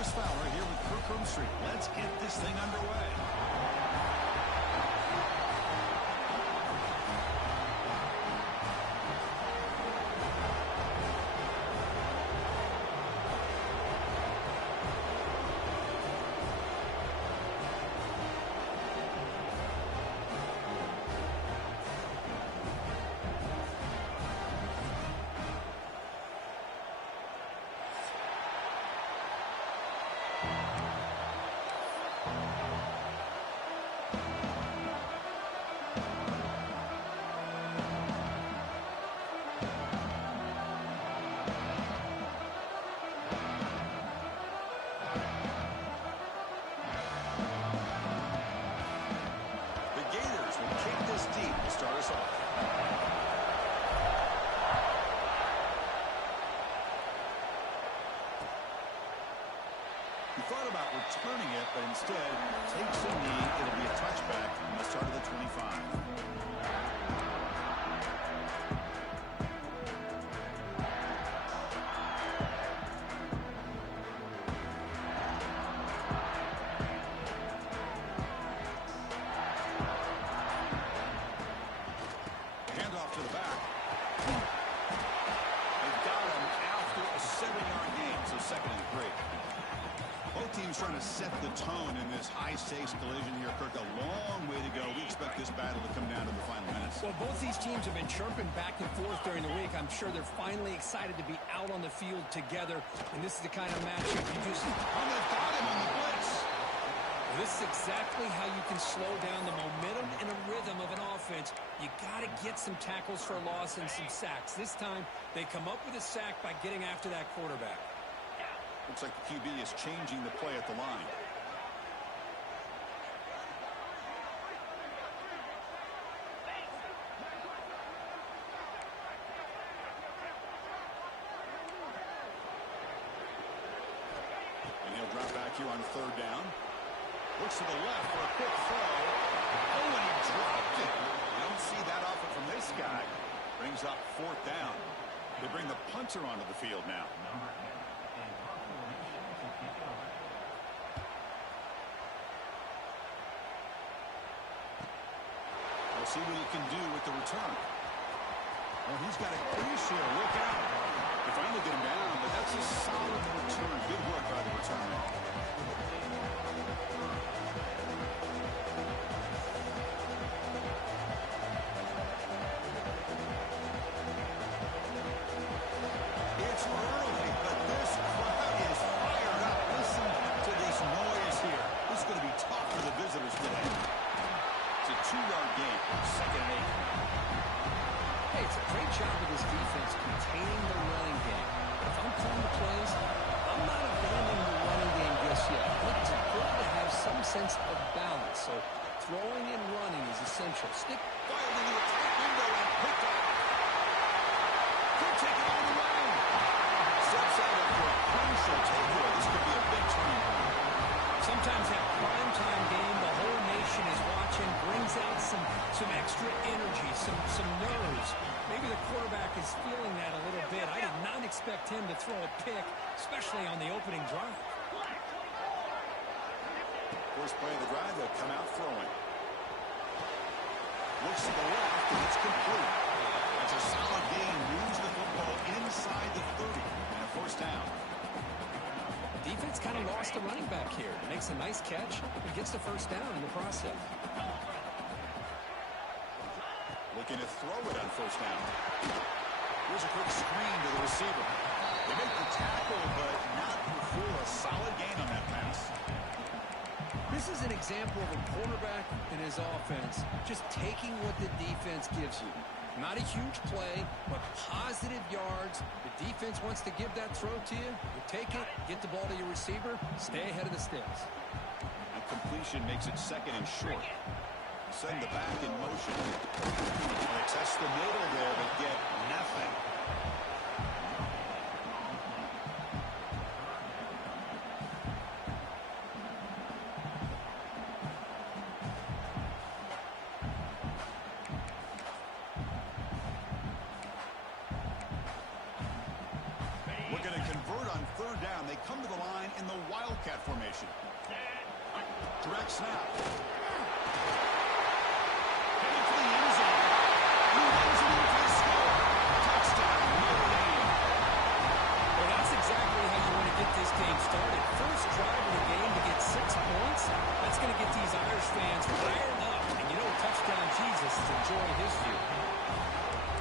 Chris Fowler here with Kirk Herbstreit. Let's get this thing underway. He thought about returning it, but instead takes a knee. It'll be a touchback from the start of the 25. Handoff to the back. They've got him after a 7-yard gain, so 2nd and 3. Both teams trying to set the tone in this high-stakes collision here, Kirk. A long way to go. We expect this battle to come down to the final minutes. Well, both these teams have been chirping back and forth during the week. I'm sure they're finally excited to be out on the field together. And this is the kind of matchup you just... Oh, they've got him on the blitz. This is exactly how you can slow down the momentum and a rhythm of an offense. You got to get some tackles for a loss and some sacks. This time, they come up with a sack by getting after that quarterback. Looks like the QB is changing the play at the line. And he'll drop back here on 3rd down. Looks to the left for a quick throw. Oh, and he dropped it. You don't see that often from this guy. Brings up 4th down. They bring the punter onto the field now. We'll see what he can do with the return. Well, he's got a crease here. Look out. They finally get him down, but that's a solid return. Good work by the returner. It's early, but this crowd is fired up. Listen to this noise here. This is going to be tough for the visitors today. It's a 2-yard gain, 2nd and 8. Hey, it's a great job of this defense containing the running game. If I'm calling the plays, I'm not abandoning the running game just yet. It's important to have some sense of balance, so throwing and running is essential. Stick Fired into a tight window and picked up. Could take it all the way. Steps out after a crucial takeaway. This could be a big turning point. Sometimes that primetime game, the whole nation is watching, brings out some extra energy, some nerves. Maybe the quarterback is feeling that a little bit. I did not expect him to throw a pick, especially on the opening drive. First play of the drive, they'll come out throwing. Looks to the left, and it's complete. That's a solid gain. Moves the football inside the 30. And a 1st down. Defense kind of lost a running back here. Makes a nice catch, but gets the 1st down in the process. Looking to throw it on 1st down. Here's a quick screen to the receiver. They make the tackle, but not before a solid gain on that pass. This is an example of a quarterback and his offense just taking what the defense gives you. Not a huge play, but positive yards. The defense wants to give that throw to you. You take it, get the ball to your receiver, stay ahead of the sticks. And completion makes it 2nd and short. Send the back in motion. They test the middle there, but get nothing. Looking to convert on 3rd down. They come to the line line in the Wildcat formation. Direct snap. Heading for the end zone. He runs it in for the score. Touchdown, Notre Dame. Well, that's exactly how you want to get this game started. First drive of the game to get 6 points. That's going to get these Irish fans fired up. And you know, touchdown Jesus is enjoying his view.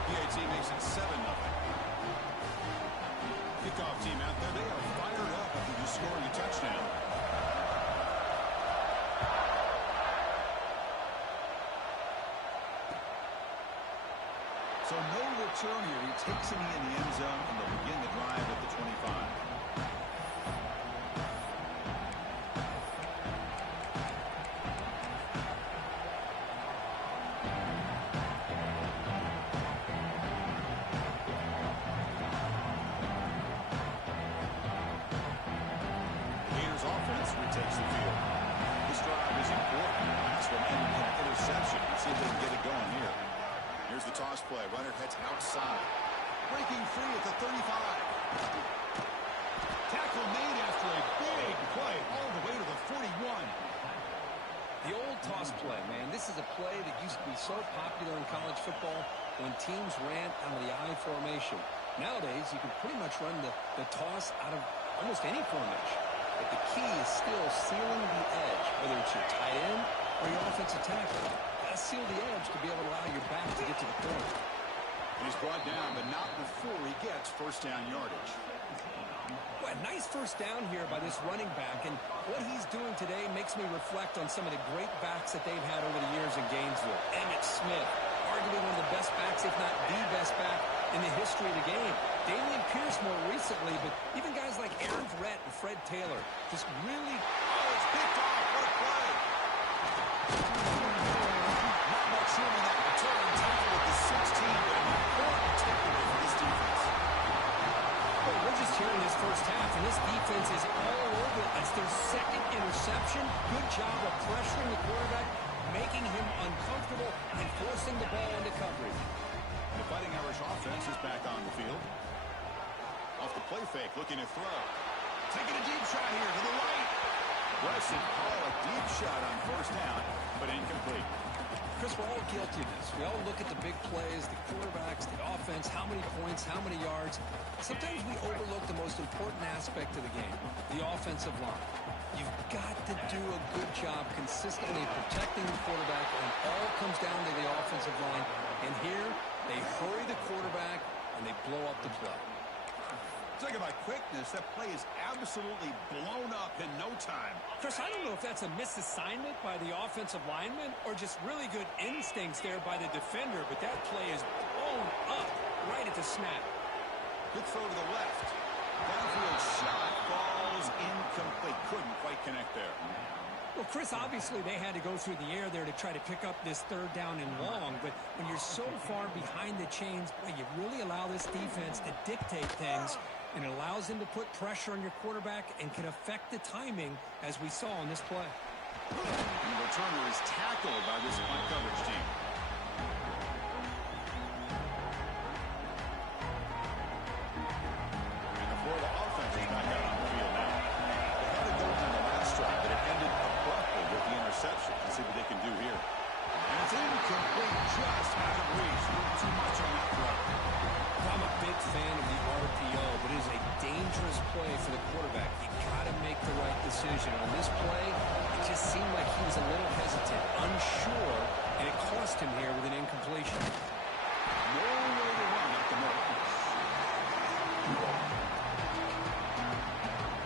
PAT makes it 7-0. Kickoff team out there, they are fired up after just scoring a touchdown. So no return here. He takes it in the end zone, and they'll begin the drive at the 25. Gators offense retakes the field. This drive is important. This will end in an interception. Let's see if they can get it going here. Here's the toss play. Runner heads outside. Breaking free at the 35. Tackle made after a big play all the way to the 41. The old toss play, man. This is a play that used to be so popular in college football when teams ran out of the I formation. Nowadays, you can pretty much run the toss out of almost any formation. But the key is still sealing the edge, whether it's your tight end or your offensive tackle. Got to seal the edge to be able to allow your back to get to the point. And he's brought down, but not before he gets first down yardage. Well, nice first down here by this running back, and what he's doing today makes me reflect on some of the great backs that they've had over the years in Gainesville. Emmitt Smith, arguably one of the best backs, if not the best back in the history of the game. Damian Pierce more recently, but even guys like Aaron Verrett and Fred Taylor just really... Oh, it's picked off. What a play. Not much room in that return. Tackle at the 16, but an important takeaway for this defense. Well, we're just here in this first half, and this defense is all over it. That's their second interception. Good job of pressuring the quarterback, making him uncomfortable, and forcing the ball into coverage. The Fighting Irish offense is back on the field. Off the play fake, looking to throw. Taking a deep shot here to the right. Aggressive call, a deep shot on first down, but incomplete. Chris, we're all guilty of this. We all look at the big plays, the quarterbacks, the offense, how many points, how many yards. Sometimes we overlook the most important aspect of the game, the offensive line. You've got to do a good job consistently protecting the quarterback, and it all comes down to the offensive line. And here, they hurry the quarterback, and they blow up the play. Talking about quickness, that play is absolutely blown up in no time. Chris, I don't know if that's a misassignment by the offensive lineman or just really good instincts there by the defender, but that play is blown up right at the snap. Good throw to the left. Downfield shot falls incomplete. Couldn't quite connect there. Well, Chris, obviously they had to go through the air there to try to pick up this third down and long, but when you're so far behind the chains, boy, you really allow this defense to dictate things, and it allows them to put pressure on your quarterback and can affect the timing, as we saw on this play. And the returner is tackled by this punt coverage team. And the Florida offense is back out on the field now. They had it going on the last drive, but it ended abruptly with the interception. Let's see what they can do here. And it's incomplete, just out of reach. A little too much on that throw. I'm a big fan of the RPO, but it is a dangerous play for the quarterback. You got to make the right decision. On this play, it just seemed like he was a little hesitant, unsure, and it cost him here with an incompletion. No way to run up the middle.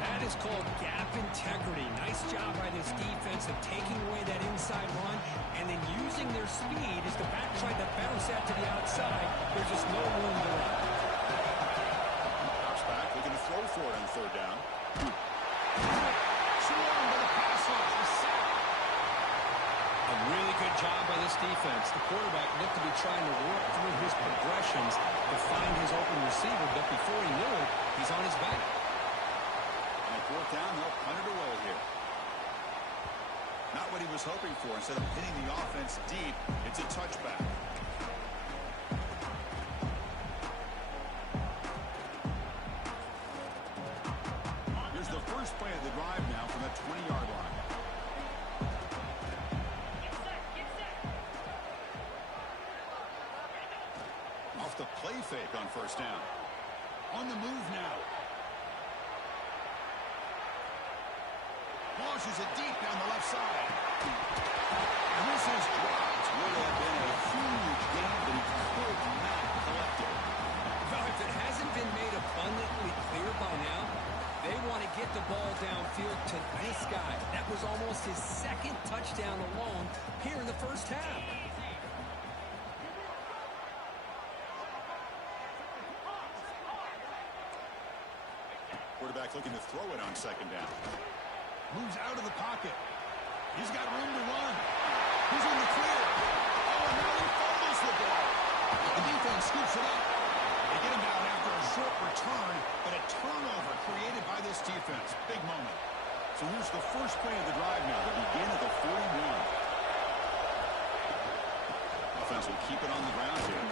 That is called gap integrity. Nice job by this defense of taking away that inside run and then using their speed as the back tried to bounce that to the outside. There's just no room to run. Drops back, looking to throw for it on third down. Swung by the pass rush. The sack. A really good job by this defense. The quarterback looked to be trying to work through his progressions to find his open receiver, but before he knew it, he's on his back. And fourth down, they'll punt it away here. Not what he was hoping for. Instead of hitting the offense deep, it's a touchback. Here's the first first play of the drive now from the 20-yard line. Off the play fake on first down. On the move now. Launches it deep down the left side. And this is dropped. Would have been a huge gain, but he could not collect it. Well, if it hasn't been made abundantly clear by now, they want to get the ball downfield to this guy. That was almost his second touchdown alone here in the first half. Quarterback looking to throw it on second down. Moves out of the pocket. He's got room to run. He's in the clear. Oh, and now he fumbles the ball. The defense scoops it up. They get him down after a short return, but a turnover created by this defense. Big moment. So here's the first play of the drive now. They begin at the 41. Offense will keep it on the ground here.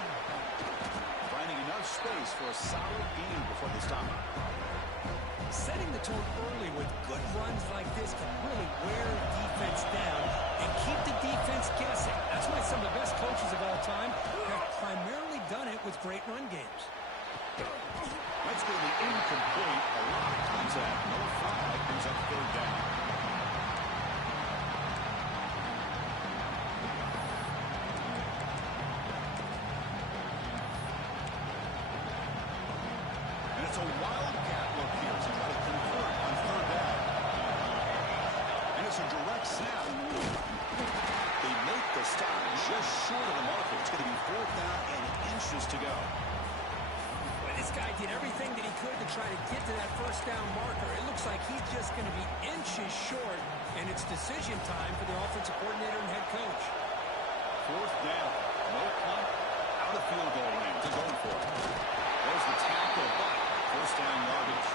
Finding enough space for a solid gain before they stop it. Setting the tone early with good runs like this can really wear a defense down and keep the defense guessing. That's why some of the best coaches of all time have primarily done it with great run games. That's going to be incomplete. A lot of contact. No flag. Brings up third down. And it's a wildcat look here to try to convert on third down. And it's a direct snap. They make the stop just short of the marker. It's going to be fourth down and inches to go. This guy did everything that he could to try to get to that first down marker. It looks like he's just going to be inches short, and it's decision time for the offensive coordinator and head coach. Fourth down. No punt. Out of field goal range. He's going for it. There's the tackle, but first down yardage.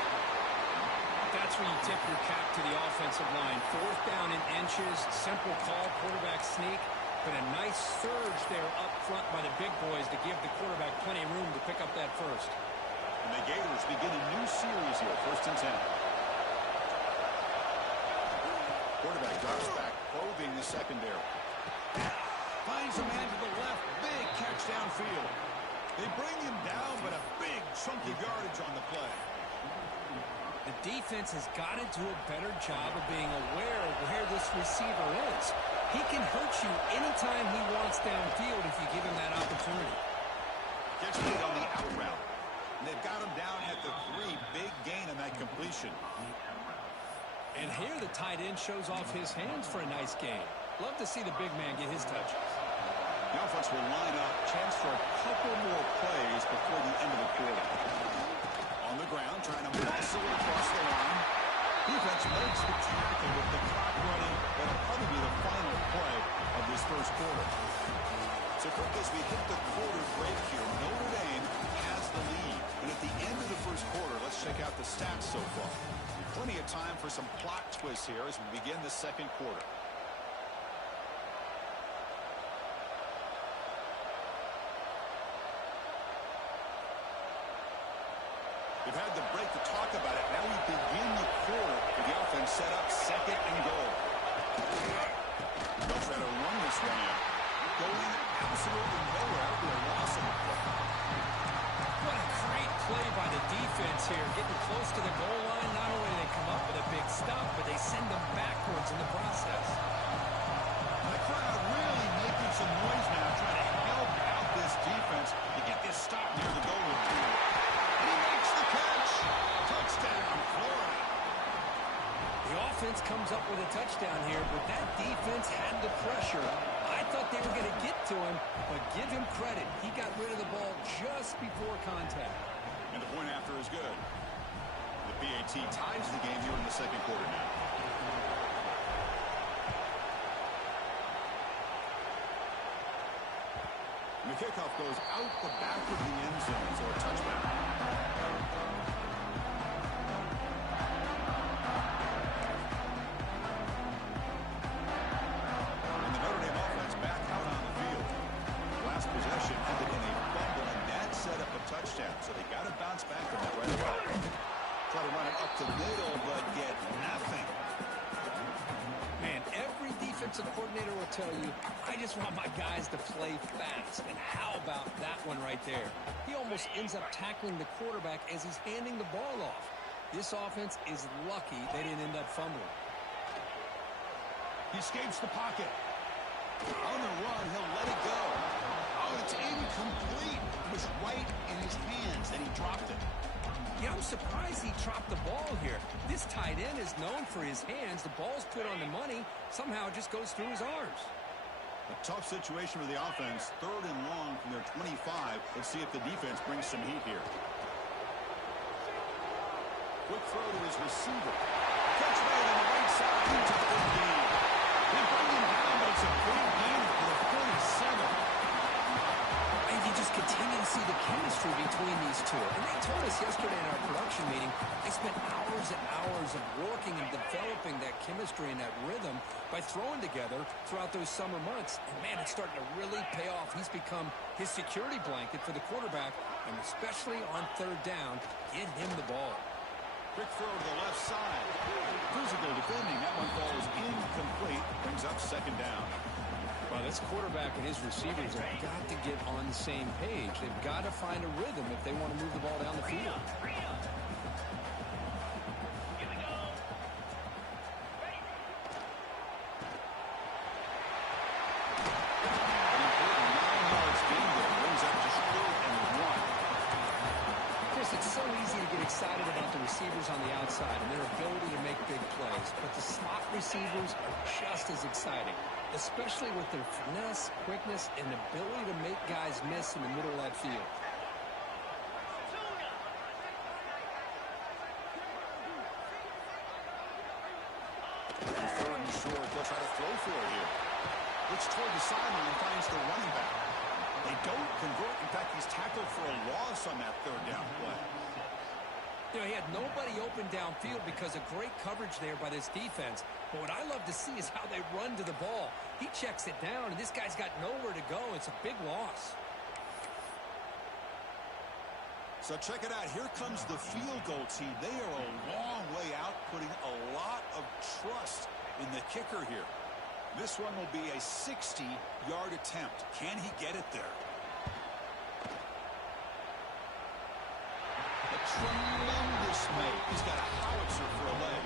That's where you tip your cap to the offensive line. Fourth down in inches. Simple call. Quarterback sneak. But a nice surge there up front by the big boys to give the quarterback plenty of room to pick up that first. And the Gators begin a new series here. First and 10. Quarterback drops back, probing the secondary. Finds a man to the left. Big catch downfield. They bring him down, but a big chunk of yardage on the play. The defense has got to do a better job of being aware of where this receiver is. He can hurt you anytime he wants downfield if you give him that opportunity. Gets beat on the out route. And they've got him down at the 3. Big gain on that completion. And here the tight end shows off his hands for a nice gain. Love to see the big man get his touches. The offense will line up. Chance for a couple more plays before the end of the quarter. On the ground, trying to muscle it across the line. Defense makes the tackle with the clock running. That'll probably be the final play of this first quarter. So quick as we hit the quarter break here, Notre Dame has the lead. And at the end of the first quarter, let's check out the stats so far. Plenty of time for some plot twists here as we begin the second quarter. We've had the break to talk about it. Now we begin the quarter with the offense set up second and goal. They'll try to run this one out. Going absolutely nowhere after a loss of the play. What a great play by the defense here. Getting close to the goal line. Not only do they come up with a big stop, but they send them backwards in the process. The crowd really making some noise now, trying to help out this defense to get this stop near the goal line. And he makes the catch. Touchdown, Florida. The offense comes up with a touchdown here, but that defense had the pressure. I thought they were going to get to him, but give him credit. He got rid of the ball just before contact. And the point after is good. The BAT ties the game here in the second quarter now. And the kickoff goes out the back of the end zone, so a touchback. And the Notre Dame offense back out on the field. Last possession ended in a fumble, and that set up a touchdown. So they got to bounce back from that right away. Try to run it up the middle, but get tell you, I just want my guys to play fast. And how about that one right there? He almost ends up tackling the quarterback as he's handing the ball off. This offense is lucky they didn't end up fumbling. He escapes the pocket. On the run, he'll let it go. Oh, it's incomplete. It was right in his hands, and he dropped it. Yeah, I'm surprised he dropped the ball here. This tight end is known for his hands. The ball's put on the money. Somehow it just goes through his arms. A tough situation for the offense. 3rd and long from their 25. Let's see if the defense brings some heat here. Quick throw to his receiver. Catch made on the right side into the big game. They bring him down, but it's a great gain for the 47. And you just continue to see the chemistry between these two. And they told us yesterday in our production meeting, they spent hours and hours of working and developing that chemistry and that rhythm by throwing together throughout those summer months. And, man, it's starting to really pay off. He's become his security blanket for the quarterback, and especially on 3rd down, get him the ball. Quick throw to the left side. Physical defending. That one falls incomplete. Brings up 2nd down. Well, this quarterback and his receivers have got to get on the same page. They've got to find a rhythm if they want to move the ball down the field. It's so easy to get excited about the receivers on the outside and their ability to make big plays, but the slot receivers are just as exciting, especially with their finesse, quickness, and ability to make guys miss in the middle of that field. Third and short, they'll try to throw for it here. Looks toward the sideline and finds the running back. They don't convert. In fact, he's tackled for a loss on that 3rd down play. You know, he had nobody open downfield because of great coverage there by this defense. But what I love to see is how they run to the ball. He checks it down, and this guy's got nowhere to go. It's a big loss. So check it out. Here comes the field goal team. They are a long way out, putting a lot of trust in the kicker here. This one will be a 60-yard attempt. Can he get it there? A tremendous make. He's got a howitzer for a leg.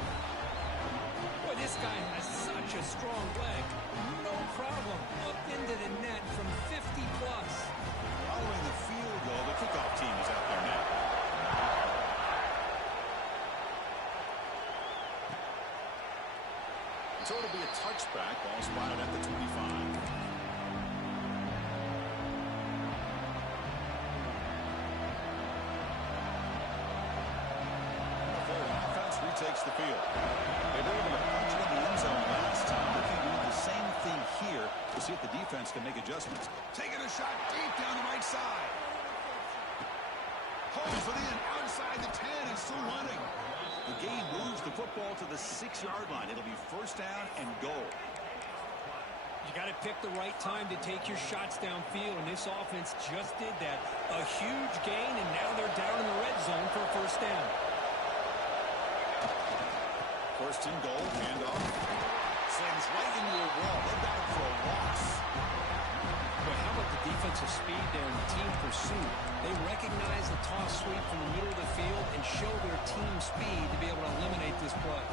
Boy, this guy has such a strong leg. No problem. Up into the net from 50-plus. Following the field goal, the kickoff team is out there now. So it'll be a touchback. Ball spotted at the 25. The Florida offense retakes the field. They were able to punch it in the end zone last time. Looking to do the same thing here to see if the defense can make adjustments. Taking a shot deep down the right side. Holds it in outside the 10 and still running. The game moves the football to the 6-yard line. It'll be 1st down and goal. You got to pick the right time to take your shots downfield, and this offense just did that. A huge gain, and now they're down in the red zone for a 1st down. 1st and goal, handoff. Slams right into the wall. They've got it for a loss. Boy, how about the defensive speed there in the team pursuit? They recognize the toss sweep from the middle of the field and show their team speed to be able to eliminate this play.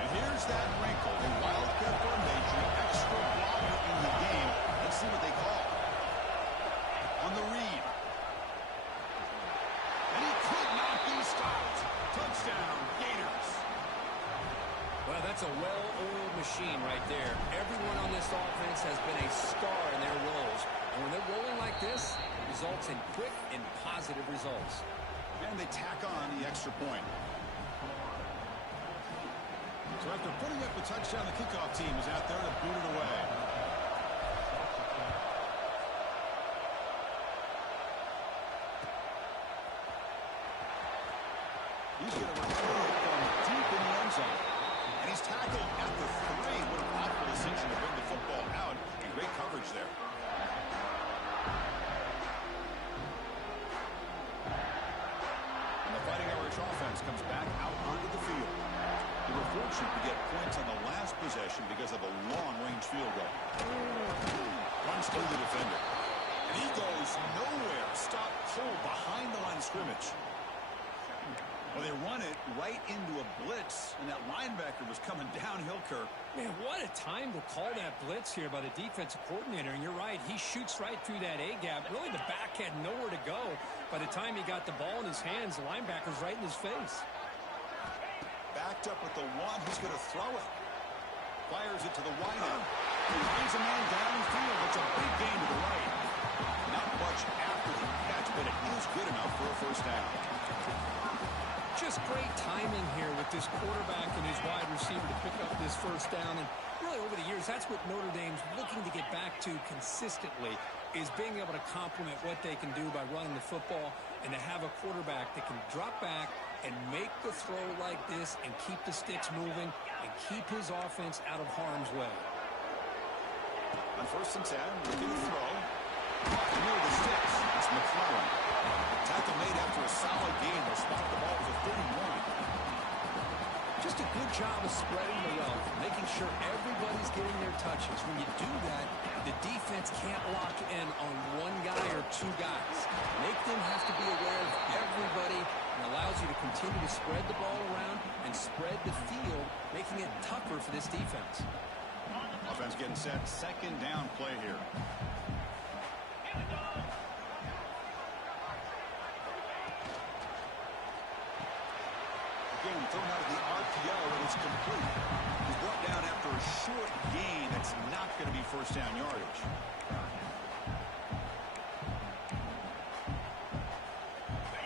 And here's that wrinkle. The Wildcat formation, extra blocker in the game. Let's see what they call. On the read. And he could not be stopped. Touchdown, Gators. Well, that's a well-oiled machine right there. Everyone on this offense has been a star in their roles. And when they're rolling like this, it results in quick and positive results. And they tack on the extra point. So after putting up the touchdown, the kickoff team is out there to boot it away. He's going to return it from deep in the end zone. And he's tackled at the 3. What an awful decision to bring the football out. And great coverage there. And the Fighting Irish offense comes back out onto the field. There were 4 situation to get points on the last possession because of a long-range field goal. Runs through the defender. And he goes nowhere. Stopped cold behind the line of scrimmage. Well, they run it right into a blitz, and that linebacker was coming downhill, Kirk. Man, what a time to call that blitz here by the defensive coordinator. And you're right, he shoots right through that A-gap. Really, the back had nowhere to go. By the time he got the ball in his hands, the linebacker's right in his face. Backed up with the one, he's going to throw it. Fires it to the wideout. Finds a man downfield. It's a big gain to the right. Not much after the catch, but it is good enough for a first down. Just great timing here with this quarterback and his wide receiver to pick up this first down. And really over the years, that's what Notre Dame's looking to get back to consistently, is being able to complement what they can do by running the football and to have a quarterback that can drop back and make the throw like this and keep the sticks moving and keep his offense out of harm's way. On 1st and 10, looking to throw. Near the sticks, it's McClellan. Tackle made after a solid gain. They'll spot the ball for 31. Just a good job of spreading the wealth, making sure everybody's getting their touches. When you do that, the defense can't lock in on one guy or two guys. Make them have to be aware of everybody, and allows you to continue to spread the ball around and spread the field, making it tougher for this defense. Offense getting set. 2nd down play here. Again, thrown out of the RPO, and it's complete. He's brought down after a short gain. That's not going to be first down yardage.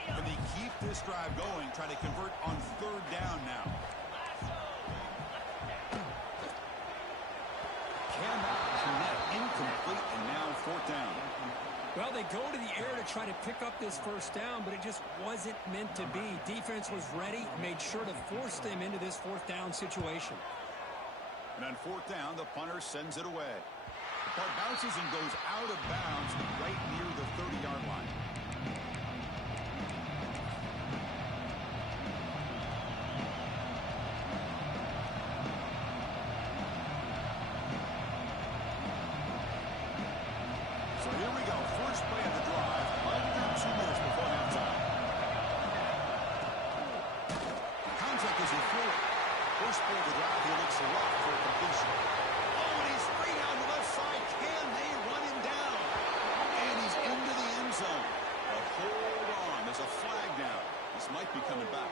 Can they keep this drive going, trying to convert on 3rd down now? Cannot incomplete, and now 4th down. Well, they go to the air to try to pick up this first down, but it just wasn't meant to be. Defense was ready, made sure to force them into this 4th down situation. And on 4th down, the punter sends it away. The punt bounces and goes out of bounds right near the 30-yard line. So here we go. First play of the drive. Under 2 minutes before halftime. Contact as he threw it. First play of the drive. He looks rough for a completion. Oh, and he's free down the left side. Can they run him down? And he's into the end zone. But hold on. There's a flag down. This might be coming back.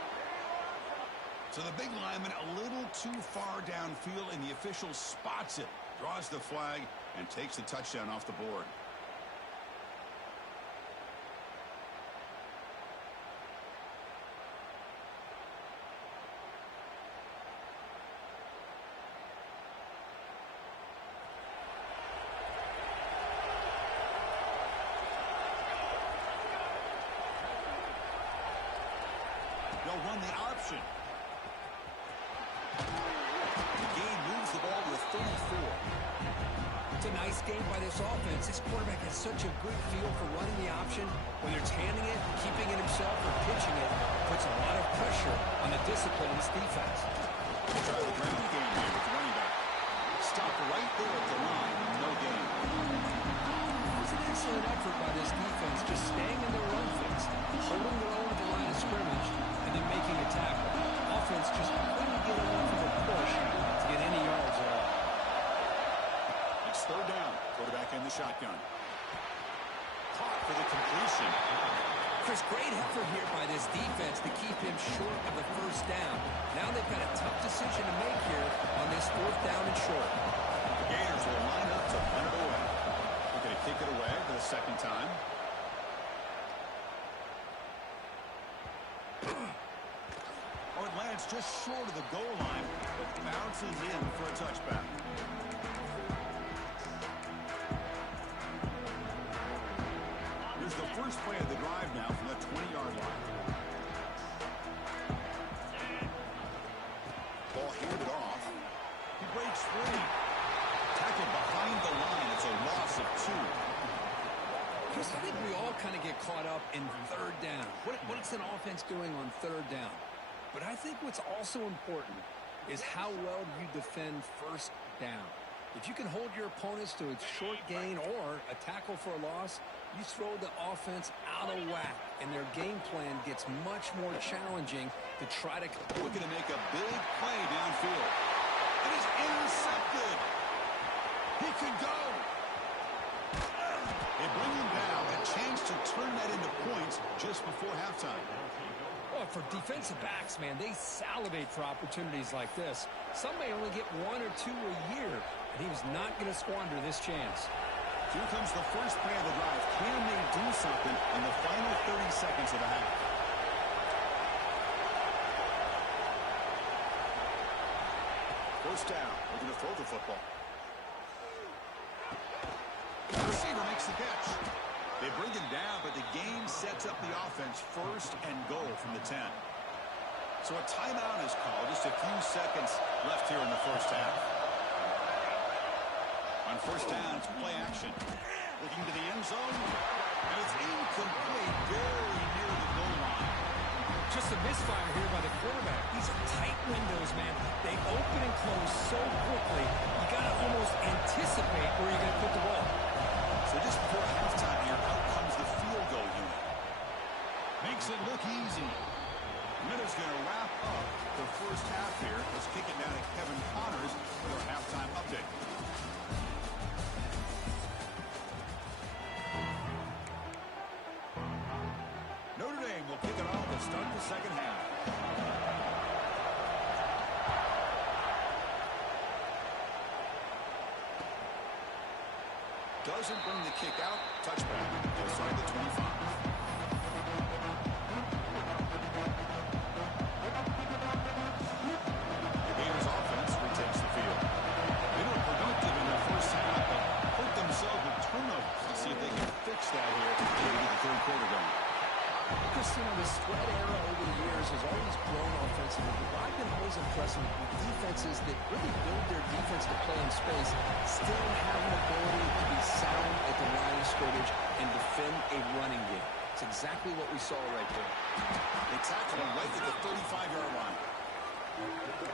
So the big lineman a little too far downfield, and the official spots it, draws the flag, and takes the touchdown off the board. They'll run the option. The gain moves the ball to a 34. It's a nice game by this offense. This quarterback has such a good feel for running the option. Whether it's handing it, keeping it himself, or pitching it, puts a lot of pressure on the discipline of this defense. They try the ground game here with the running back. Stop right there at the line. No gain. It was an excellent effort by this defense, just staying in their run fix, holding their own at the line of scrimmage, and then making a tackle. Offense just couldn't get enough of a push to get any yards at all. It's 3rd down. Quarterback in the shotgun. Caught for the completion. Chris, great effort here by this defense to keep him short of the first down. Now they've got a tough decision to make here on this 4th down and short. The Gators will line up to punt it away. They're going to kick it away for the 2nd time. Oh, it lands just short of the goal line, but bounces in for a touchback. Here's the first play of the drive now from the 20-yard line. Ball handed off. He breaks free. Tackled behind the line. It's a loss of 2. Chris, I think we all kind of get caught up in 3rd down. What is an offense doing on 3rd down? But I think what's also important is how well you defend first down. If you can hold your opponents to a short gain or a tackle for a loss, you throw the offense out of whack, and their game plan gets much more challenging to try to... Looking to make a big play downfield. It is intercepted. He can go. They bring him down. A chance to turn that into points just before halftime. Well, for defensive backs, man, they salivate for opportunities like this. Some may only get 1 or 2 a year, and he was not going to squander this chance. Here comes the first play of the drive. Can they do something in the final 30 seconds of the half? First down. We're going to throw the football. The receiver makes the catch. They bring him down, but the game sets up the offense first and goal from the 10. So a timeout is called. Just a few seconds left here in the first half. On first down, it's play action. Looking to the end zone, and it's incomplete, very near the goal line. Just a misfire here by the quarterback. These are tight windows, man. They open and close so quickly, you got to almost anticipate where you're going to put the ball. So just before halftime here, out comes the field goal unit. Makes it look easy. Minutes going to wrap up the first half here. Let's kick it down to Kevin Connors for our halftime update. Notre Dame will kick it off to start the second half. Doesn't bring the kick out. Touchback inside the 25. The Gators offense retakes the field. They were productive in their first half, but hurt themselves with turnovers. Let's see if they can fix that here to get the third quarter going. Just, the spread era over the years has always grown offensively. But I've been always impressed with defenses that really build their defense to play in space, still have an ability to be sound at the line of scrimmage and defend a running game. It's exactly what we saw right there. They tackle him right at the 35-yard line.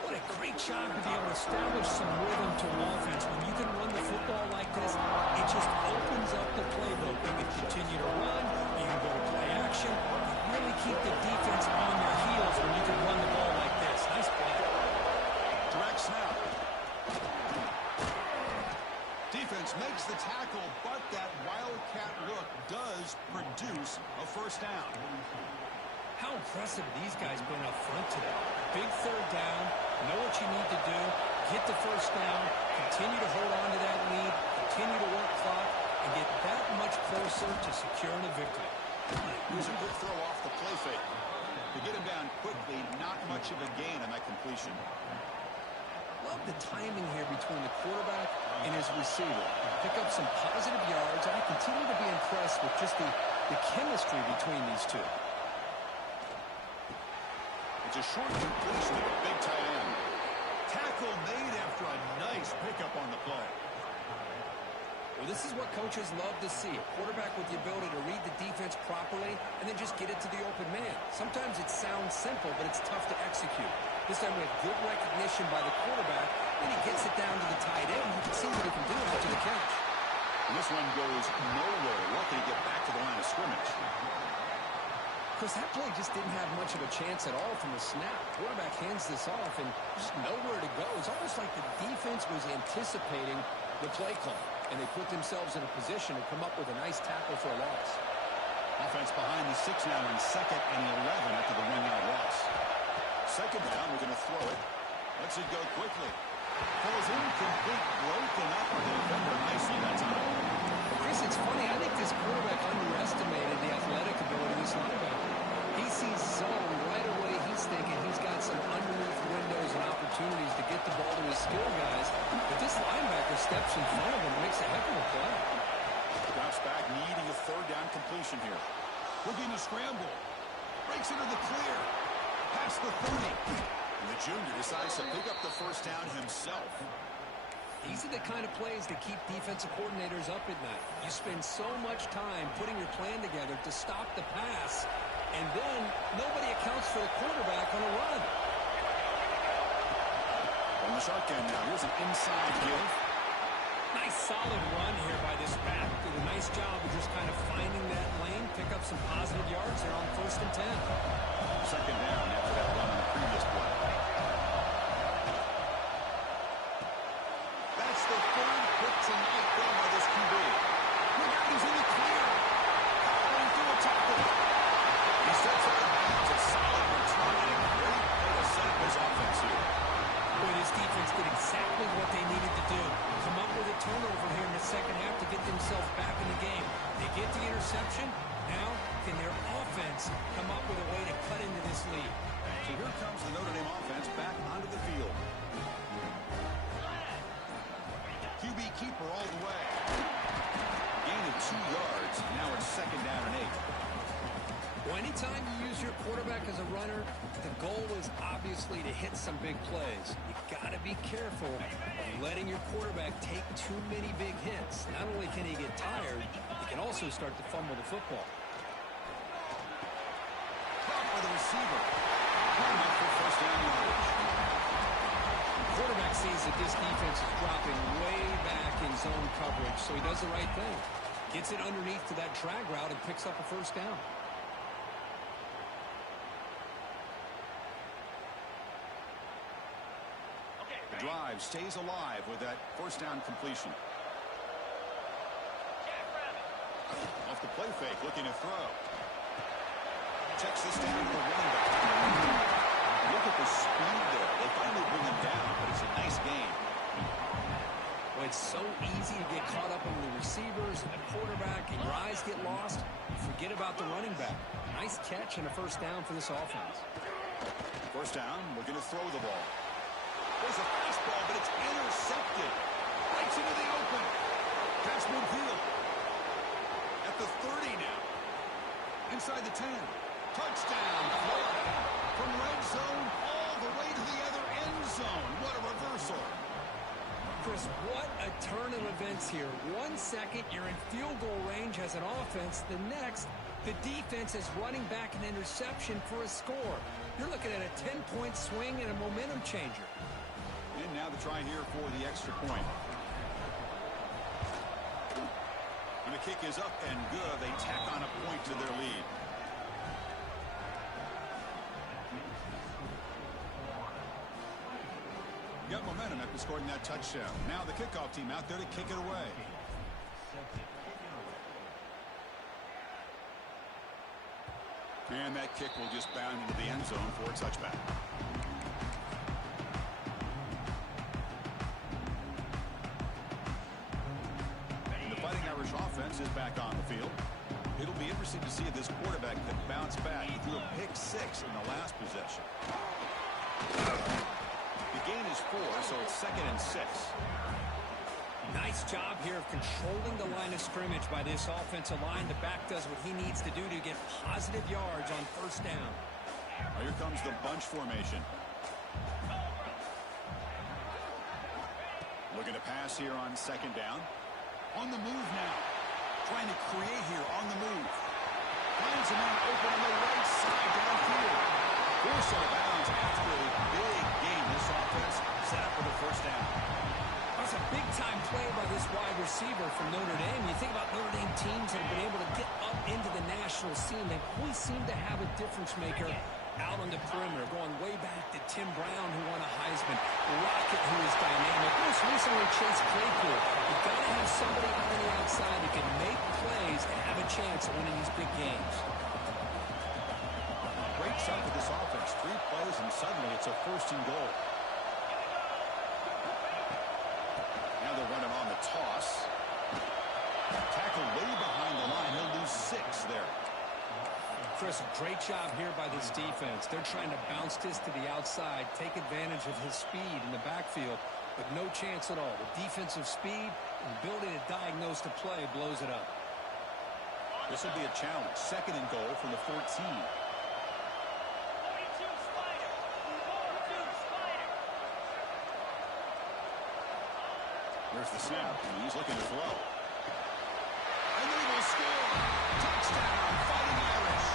What a great job to be able to establish some rhythm to offense. When you can run the football like this, it just opens up the playbook. You can continue to run, you can go to play action, you really keep the defense on their heels when you can run the ball like this. Nice play. Direct snap. Defense makes the tackle, but that wildcat look does produce a first down. How impressive these guys been up front today. Big third down, know what you need to do, get the first down, continue to hold on to that lead, continue to work clock, and get that much closer to securing a victory. Here's a good throw off the play fake. To get him down quickly, not much of a gain on that completion. Love the timing here between the quarterback and his receiver. Pick up some positive yards. I continue to be impressed with just the chemistry between these two. It's a short completion to the big tight end. Tackle made after a nice pickup on the play. Well, this is what coaches love to see. A quarterback with the ability to read the defense properly and then just get it to the open man. Sometimes it sounds simple, but it's tough to execute. This time we have good recognition by the quarterback, and he gets it down to the tight end. You can see what he can do after the catch. And this one goes nowhere. Lucky to get back to the line of scrimmage. Because that play just didn't have much of a chance at all from the snap. Quarterback hands this off and just nowhere to go. It's almost like the defense was anticipating the play call, and they put themselves in a position to come up with a nice tackle for a loss. Offense behind the 6 now in 2nd and 11 after the 1-yard loss. Second down, we're going to throw it. Lets it go quickly. Falls incomplete, broken up on the defender nicely that time. Chris, it's funny. I think this quarterback underestimated the athletic ability of this linebacker. He sees zone right away. He's thinking he's got some underneath windows and opportunities to get the ball to his skill guys. But this linebacker steps in front of him and makes a heck of a play. Drops back, needing a third down completion here. Looking to scramble. Breaks into the clear. Past the 30. And the junior decides to pick up the first down himself. These are the kind of plays that keep defensive coordinators up at night. You spend so much time putting your plan together to stop the pass, and then nobody accounts for the quarterback on a run. From the shotgun now, here's an inside give. Nice solid run here by this back. Did a nice job of just kind of finding that lane, pick up some positive yards there on 1st and 10. Second down after that run on the previous play. That's the third pick tonight thrown by this QB. Look out, he's in the clear. Powering through a tackle. He steps out of bounds. A solid return and a great way to set up his offense here. Boy, this defense did exactly what they needed to do. Come up with a turnover here in the second half to get themselves back in the game. They get the interception. Now, can their offense come up with a way to cut into this lead? So here comes the Notre Dame offense back onto the field. QB keeper all the way. Gain of 2 yards. Now it's second down and 8. Well, anytime you use your quarterback as a runner, the goal is obviously to hit some big plays. You got to be careful of letting your quarterback take too many big hits. Not only can he get tired, he can also start to fumble the football. Caught by the receiver. Coming up for first down yardage. Quarterback sees that this defense is dropping way back in zone coverage, so he does the right thing. Gets it underneath to that drag route and picks up a first down. The drive stays alive with that first down completion. Off the play fake, looking to throw. Checks this down to the running back. Look at the speed there. They finally bring him down, but it's a nice gain. Well, it's so easy to get caught up on the receivers and the quarterback, and your eyes get lost. You forget about the running back. Nice catch and a first down for this offense. First down, we're going to throw the ball. There's a fastball, but it's intercepted. Right into the open. Pass midfield. At the 30 now. Inside the 10. Touchdown, Florida. From red zone all the way to the other end zone. What a reversal. Chris, what a turn of events here. 1 second, you're in field goal range as an offense. The next, the defense is running back an interception for a score. You're looking at a 10-point swing and a momentum changer. And now the try here for the extra point. And the kick is up and good. They tack on a point to their lead. Got momentum after scoring that touchdown. Now the kickoff team out there to kick it away. And that kick will just bound into the end zone for a touchback. And the Fighting Irish offense is back on the field. It'll be interesting to see if this quarterback can bounce back. He threw a pick 6 in the last possession. The gain is 4, so it's second and 6. Nice job here of controlling the line of scrimmage by this offensive line. The back does what he needs to do to get positive yards on first down. Here comes the bunch formation. Looking to pass here on second down. On the move now. Trying to create here on the move. Finds a man open on the right side downfield. Forced out of bounds after a big gain. This offense set up for the first down. That's a big-time play by this wide receiver from Notre Dame. You think about Notre Dame teams that have been able to get up into the national scene. They always seem to have a difference maker out on the perimeter, going way back to Tim Brown, who won a Heisman, Rocket, who is dynamic. Most recently, Chase Claypool. You've got to have somebody out on the outside who can make plays and have a chance at winning these big games. Great start with this offense. 3 plays, and suddenly it's a first and goal. Now they're running on the toss. Tackle way behind the line. He'll lose 6 there. Chris, great job here by this defense. They're trying to bounce this to the outside, take advantage of his speed in the backfield, but no chance at all. The defensive speed and ability to diagnose the play blows it up. This will be a challenge. Second and goal from the 14. There's the snap. He's looking to throw. And they will score. Touchdown, Fighting Irish.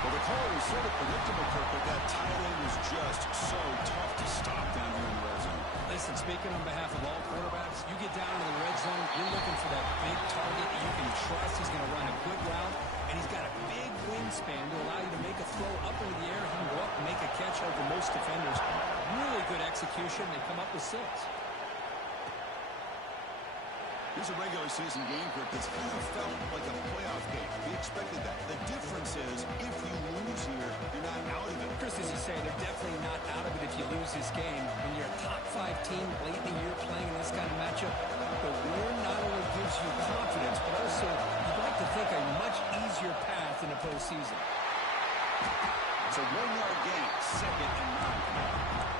Well, the call was sort of predictable, Kirk, but that tight end was just so tough to stop down here in the red zone. Listen, speaking on behalf of all quarterbacks, you get down to the red zone, you're looking for that big target that you can trust. He's going to run a good route, and he's got a big wingspan to allow you to make a throw up into the air. He can go up and make a catch over most defenders. Really good execution. They come up with 6. Here's a regular season game, Kirk, that's kind of felt like a playoff game. We expected that. The difference is, if you lose here, you're not out of it. Chris, as you say, they're definitely not out of it if you lose this game. When you're a top 5 team late in the year playing in this kind of matchup, the win not only gives you confidence, but also you'd like to think a much easier path in the postseason. It's a 1-yard gain, 2nd and 9.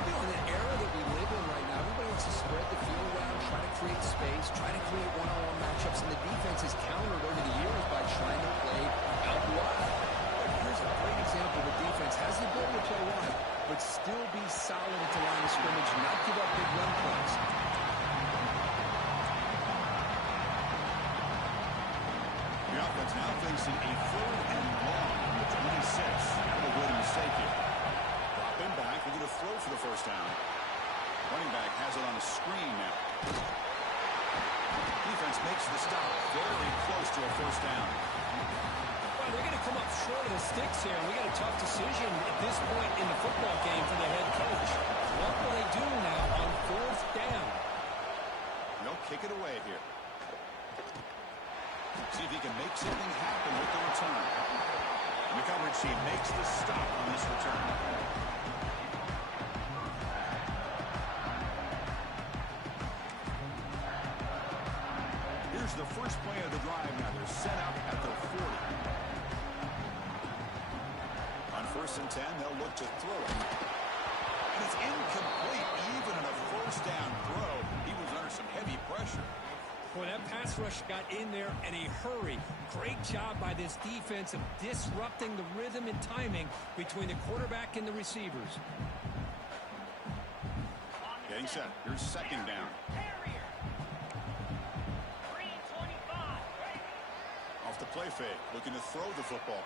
You know, in the era that we live in right now, everybody wants to spread the field around, try to create space, try to create one-on-one matchups, and the defense has countered over the years by trying to play out wide. Here's a great example. The defense has the ability to play wide, but still be solid at the line of scrimmage, not give up big run plays. The offense now facing a 3rd and long from the 26. That'll avoid a mistake here. Drop him back. We're going to throw for the first down. Running back has it on a screen now. Defense makes the stop. Very close to a first down. Well, they're going to come up short of the sticks here. We got a tough decision at this point in the football game for the head coach. What will they do now on 4th down? They'll kick it away here. See if he can make something happen with the return. The coverage team makes the stop on this return. Here's the first play of the drive now. They're set up at the 40. On 1st and 10, they'll look to throw it. And it's incomplete. Even in a first down throw, he was under some heavy pressure. Boy, that pass rush got in there in a hurry. Great job by this defense of disrupting the rhythm and timing between the quarterback and the receivers. Getting set. Here's 2nd down. Off the play fake. Looking to throw the football.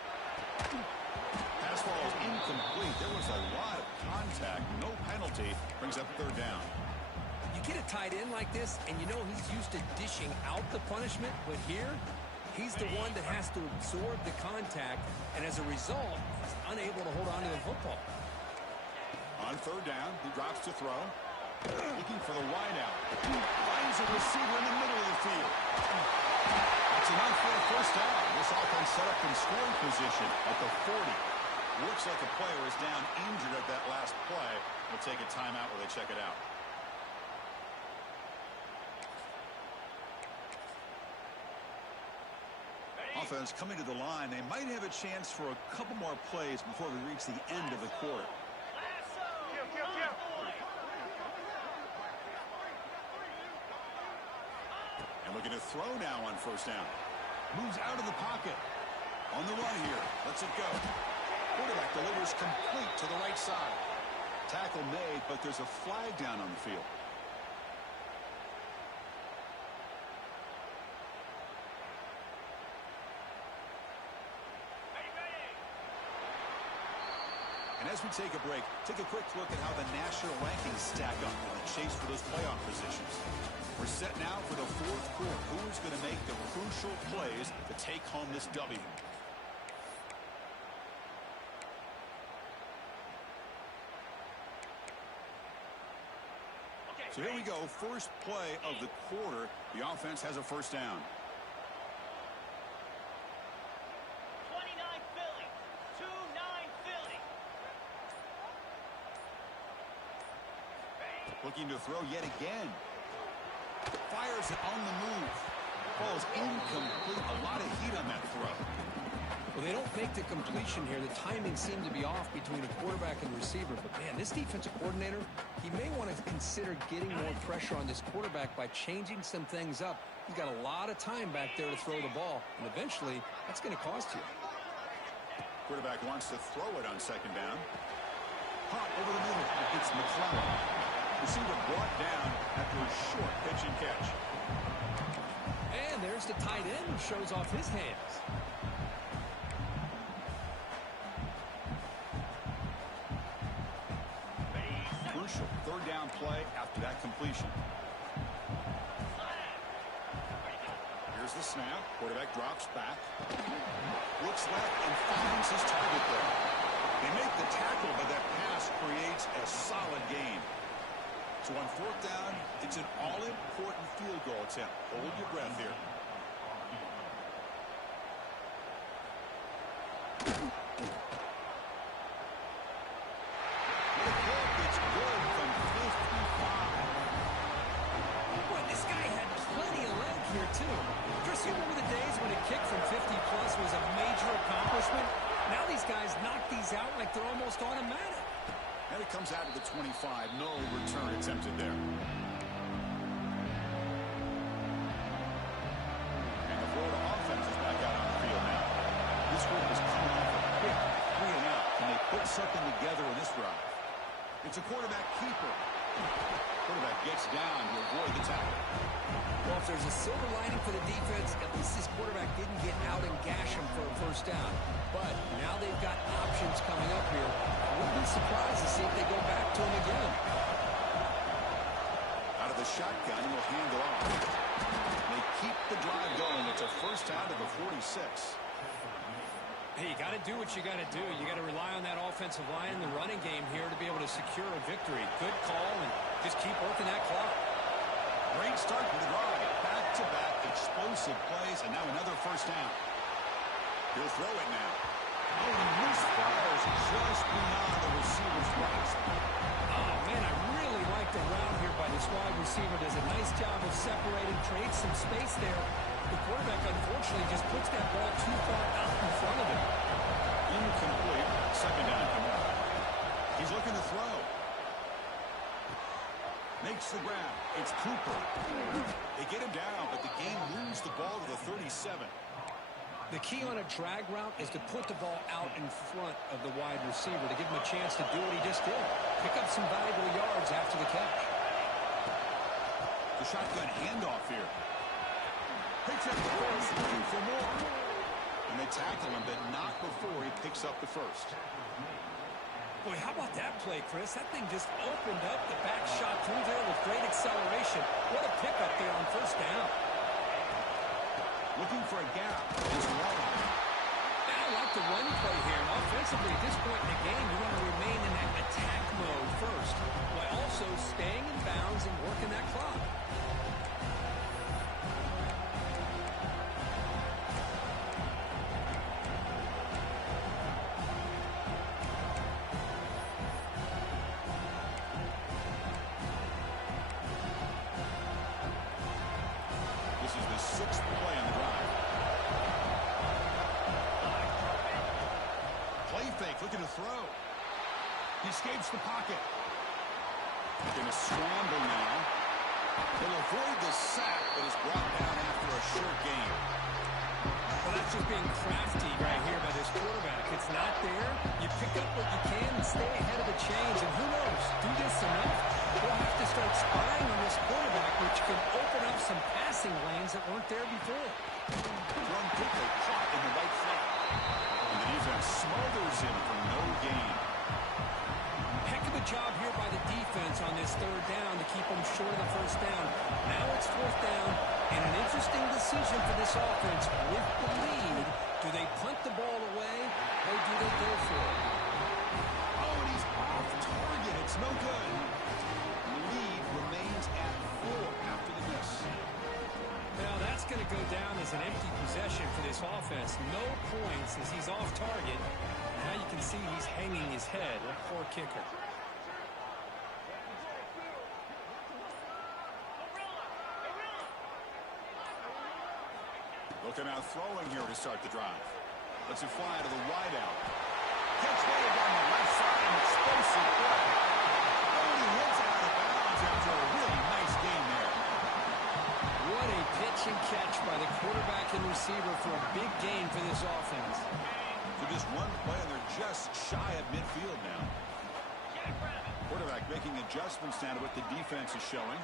Pass ball is incomplete. There was a lot of contact. No penalty. Brings up 3rd down. You get a tight end like this, and you know he's used to dishing out the punishment, but here, he's the one that has to absorb the contact, and as a result, he's unable to hold on to the football. On 3rd down, he drops to throw. Looking for the wideout. Finds a receiver in the middle of the field. That's enough for a first down. This offense set up in scoring position at the 40. Looks like a player is down injured at that last play. We'll take a timeout while they check it out. Offense coming to the line. They might have a chance for a couple more plays before we reach the end of the quarter. And looking to throw now on 1st down. Moves out of the pocket. On the run here. Lets it go. Quarterback delivers complete to the right side. Tackle made, but there's a flag down on the field. And as we take a break, take a quick look at how the national rankings stack up in the chase for those playoff positions. We're set now for the 4th quarter. Who is going to make the crucial plays to take home this W? So here we go. First play of the quarter. The offense has a first down. 29 Philly. 2-9 Philly. Looking to throw yet again. Fires it on the move. Falls incomplete. A lot of heat on that throw. Well, they don't make the completion here. The timing seemed to be off between the quarterback and the receiver. But, man, this defensive coordinator, he may want to consider getting more pressure on this quarterback by changing some things up. He's got a lot of time back there to throw the ball. And eventually, that's going to cost you. Quarterback wants to throw it on 2nd down. Hot over the middle. It's McClellan. Receiver brought down after a short pitch and catch. And there's the tight end who shows off his hands. play after that completion. Here's the snap. Quarterback drops back. Looks left and finds his target there. They make the tackle, but that pass creates a solid gain. So on fourth down, it's an all-important field goal attempt. Hold your breath here. The kick, it's good from 55. Boy, this guy had plenty of leg here, too. Chris, you remember the days when a kick from 50-plus was a major accomplishment? Now these guys knock these out like they're almost automatic. And it comes out of the 25. No return attempted there. And the Florida offense is back out on the field now. This group is coming off a quick 3-and-out. Can they put something together in this drive? It's a quarterback keeper. Quarterback gets down to avoid the tackle. Well, if there's a silver lining for the defense, at least this quarterback didn't get out and gash him for a first down. But now they've got options coming up here. I wouldn't be surprised to see if they go back to him again. Out of the shotgun, he'll hand it off. They keep the drive going. It's a first down to the 46. Hey, you got to do what you got to do. You got to rely on that offensive line in the running game here to be able to secure a victory. Good call, and just keep working that clock. Great start to the drive. Back-to-back explosive plays, and now another first down. He'll throw it now. Oh, he misfires just beyond the receiver's grasp. Oh, man, I really like the route here by this wide receiver. Does a nice job of separating, creates some space there. The quarterback, unfortunately, just puts that ball too far out in front of him. Incomplete. Second down. He's looking to throw. Makes the grab. It's Cooper. They get him down, but the game moves the ball to the 37. The key on a drag route is to put the ball out in front of the wide receiver to give him a chance to do what he just did. Pick up some valuable yards after the catch. The shotgun handoff here. Picks up the first, looking for more. And they tackle him, but not before he picks up the first. Boy, how about that play, Chris? That thing just opened up the back shot through there with great acceleration. What a pickup there on first down. Looking for a gap. It's long. I like the run play here. And offensively, at this point in the game, you want to remain in that attack mode first, while also staying in bounds and working that clock. This is the sixth play on the drive. Play fake, looking to throw. He escapes the pocket. Going to scramble now. He'll avoid the sack, but is brought down after a short gain. Well, that's just being crafty right here by this quarterback. It's not there. You pick up what you can and stay ahead of the chains. And who knows, do this enough, we'll have to start spying on this quarterback, which can open up some passing lanes that weren't there before. Run quickly, caught in the right flat. And the defense smothers him for no gain. Heck of a job here by the defense on this third down to keep them short of the first down. Now it's fourth down, and an interesting decision for this offense. With the lead, do they punt the ball away, or do they go for it? Oh, and he's off target. It's no good. The lead remains at 4 after the miss. Well, that's going to go down as an empty possession for this offense. No points as he's off target. Now you can see he's hanging his head. What a poor kicker. Looking out throwing here to start the drive. Lets it fly to the wideout. Catch made on the left side. An explosive play. Oh, he hits out of bounds after a really nice game there. What a pitch and catch by the quarterback and receiver for a big gain for this offense. So just one play, and they're just shy of midfield now. Quarterback making adjustments now to what the defense is showing.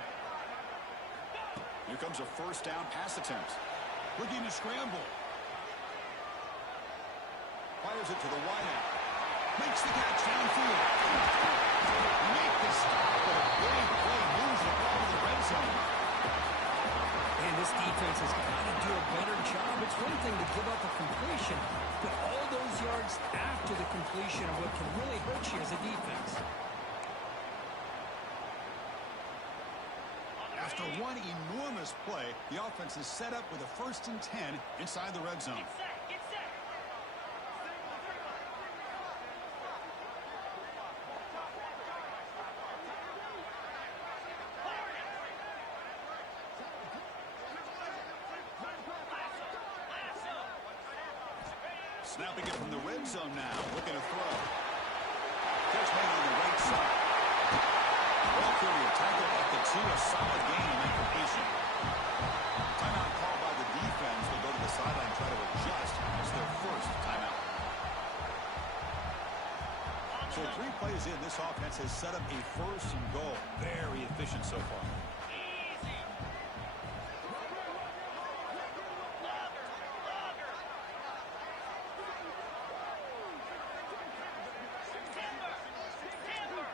Here comes a first down pass attempt. Looking to scramble. Fires it to the wideout. Makes the catch downfield. Make the stop, but a big play moves the ball to the red zone. And this defense has got to do a better job. It's one thing to give up a completion, but all those yards after the completion are what can really hurt you as a defense. After one enormous play, the offense is set up with a 1st and 10 inside the red zone. Get set. Get set. Snapping it from the red zone now. Looking to throw. Catch made on the right side. Ball carrier tackled at the 2. A solid gain in that completion. Timeout called by the defense. They'll go to the sideline, try to adjust. It's their first timeout. So 3 plays in, this offense has set up a 1st and goal. Very efficient so far. Easy. Logger. Logger. Timber. Timber.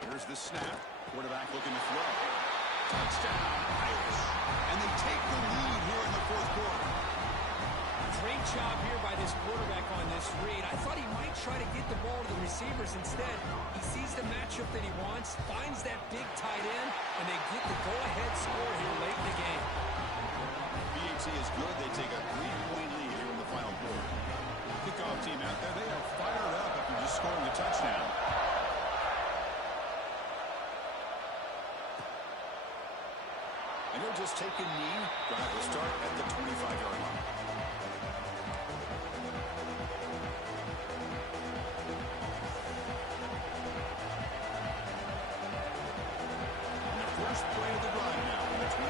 Here's the snap. Quarterback looking to throw. Touchdown, Irish. And they take the lead here in the 4th quarter. Great job here by this quarterback on this read. I thought he might try to get the ball to the receivers. Instead, he sees the matchup that he wants, finds that big tight end, and they get the go-ahead score here late in the game. BHC is good. They take a 3-point lead here in the final quarter. Kickoff team out there, they are fired up after just scoring a touchdown. And he'll just take a knee. Drive will start at the 25-yard line. And the first play of the drive now on the 25.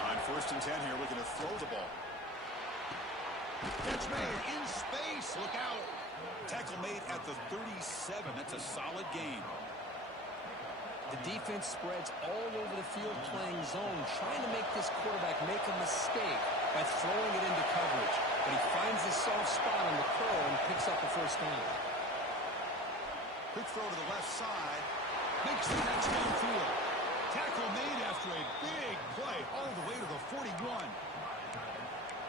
On 1st and 10 here, looking to throw the ball. Catch made in space. Look out. Tackle made at the 37. That's a solid gain. The defense spreads all over the field playing zone, trying to make this quarterback make a mistake by throwing it into coverage. But he finds the soft spot on the curl and picks up the 1st down. Quick throw to the left side. Makes the catch downfield. Tackle made after a big play all the way to the 41.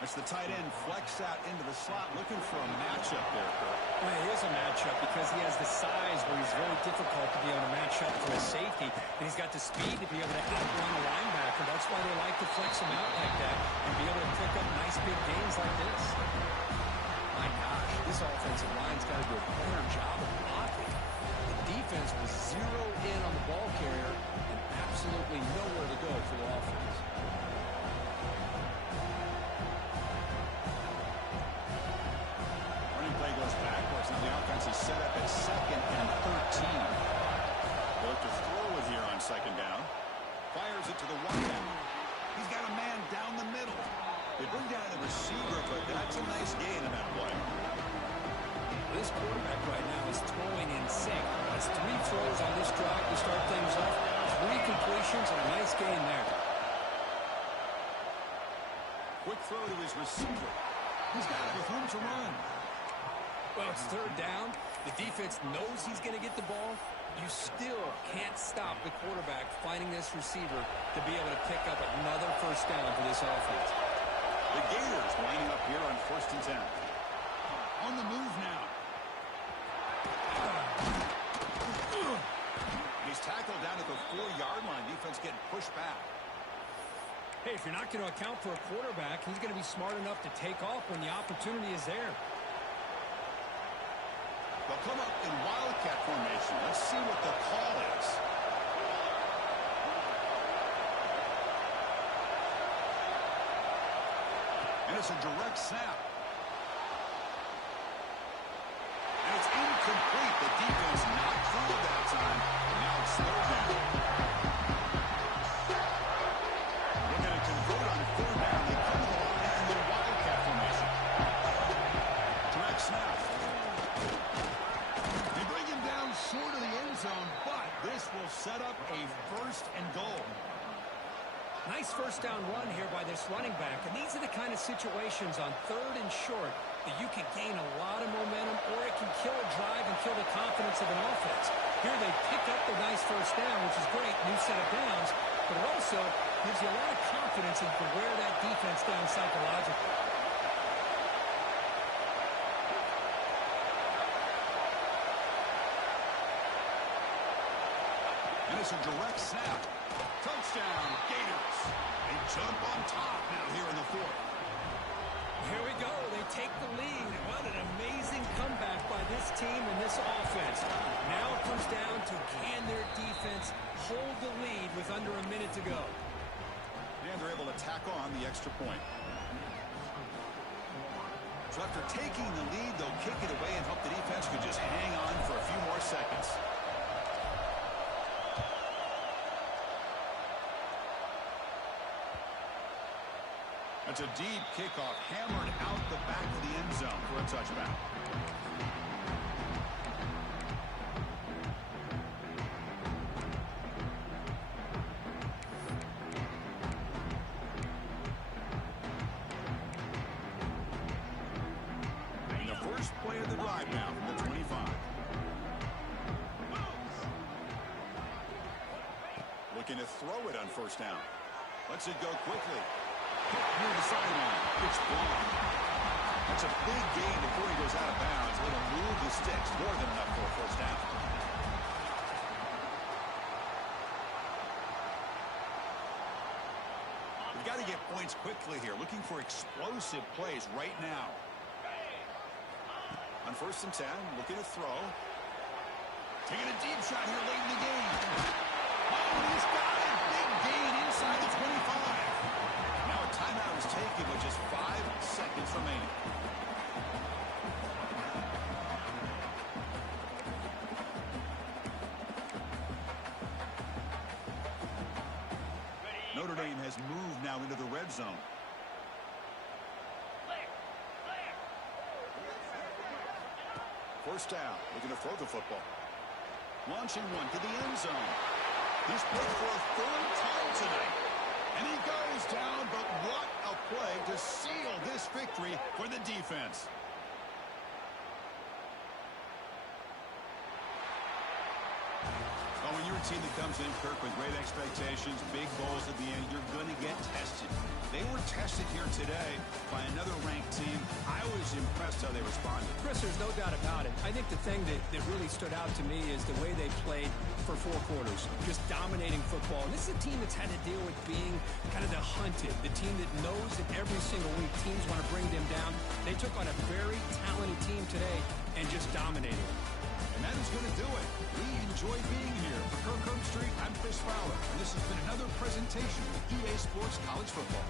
That's the tight end flex out into the slot, looking for a matchup there, Kirk. Well, it is a matchup because he has the size where he's very difficult to be able to match up for a safety, and he's got the speed to be able to outrun a linebacker. That's why they like to flex him out like that and be able to pick up nice big gains like this. My gosh, this offensive line's got to do a better job of blocking. The defense was zeroed in on the ball carrier and absolutely nowhere to go for the offense. Now the offense is set up at 2nd and 13. They'll look to throw it here on 2nd down. Fires it to the right end. He's got a man down the middle. They bring down the receiver, but that's a nice gain in that play. This quarterback right now is throwing in sync. Has 3 throws on this drive to start things off. 3 completions and a nice gain there. Quick throw to his receiver. He's got it with room to run. Well, it's 3rd down. The defense knows he's going to get the ball. You still can't stop the quarterback finding this receiver to be able to pick up another 1st down for this offense. The Gators lining up here on 1st and 10. On the move now. He's tackled down at the 4-yard line. Defense getting pushed back. Hey, if you're not going to account for a quarterback, he's going to be smart enough to take off when the opportunity is there. They'll come up in Wildcat formation. Let's see what the call is. And it's a direct snap. And it's incomplete. The defense not through it that time. And now it's 3rd down. They're going to convert on 3rd down. They come to the line in the Wildcat formation. Direct snap. Short of the end zone, but this will set up a 1st and goal. Nice first down run here by this running back. And these are the kind of situations on 3rd and short that you can gain a lot of momentum, or it can kill a drive and kill the confidence of an offense. Here they pick up the nice first down, which is great, new set of downs, but it also gives you a lot of confidence in to wear that defense down psychologically. And it's a direct snap. Touchdown, Gators. They jump on top now here in the 4th. Here we go. They take the lead. What an amazing comeback by this team and this offense. Now it comes down to can their defense hold the lead with under a minute to go. And they're able to tack on the extra point. So after taking the lead, they'll kick it away and hope the defense could just hang on for a few more seconds. That's a deep kickoff, hammered out the back of the end zone for a touchback. And the first play of the drive now from the 25. Looking to throw it on first down. Lets it go quickly. Near the sideline. It's blocked. That's a big gain before he goes out of bounds. It'll move the sticks. More than enough for a first down. We've got to get points quickly here. Looking for explosive plays right now. On 1st and 10, looking to throw. Taking a deep shot here late in the game. Oh, he's got it. Big gain inside the 25. Timeout is taken with just 5 seconds remaining. Notre Dame has moved now into the red zone. First down, looking to throw the football. Launching one to the end zone. He's played for a 3rd time tonight. And he goes down, but what a play to seal this victory for the defense. Well, when you're a team that comes in, Kirk, with great expectations, big goals at the end, you're going to get tested. They were tested here today by another ranked team. I was impressed how they responded. Chris, there's no doubt about it. I think the thing that really stood out to me is the way they played for 4 quarters, just dominating football. And this is a team that's had to deal with being kind of the hunted, the team that knows that every single week teams want to bring them down. They took on a very talented team today and just dominated. And that is going to do it. We enjoy being here. For Kirk Street, I'm Chris Fowler, and this has been another presentation of EA Sports College Football.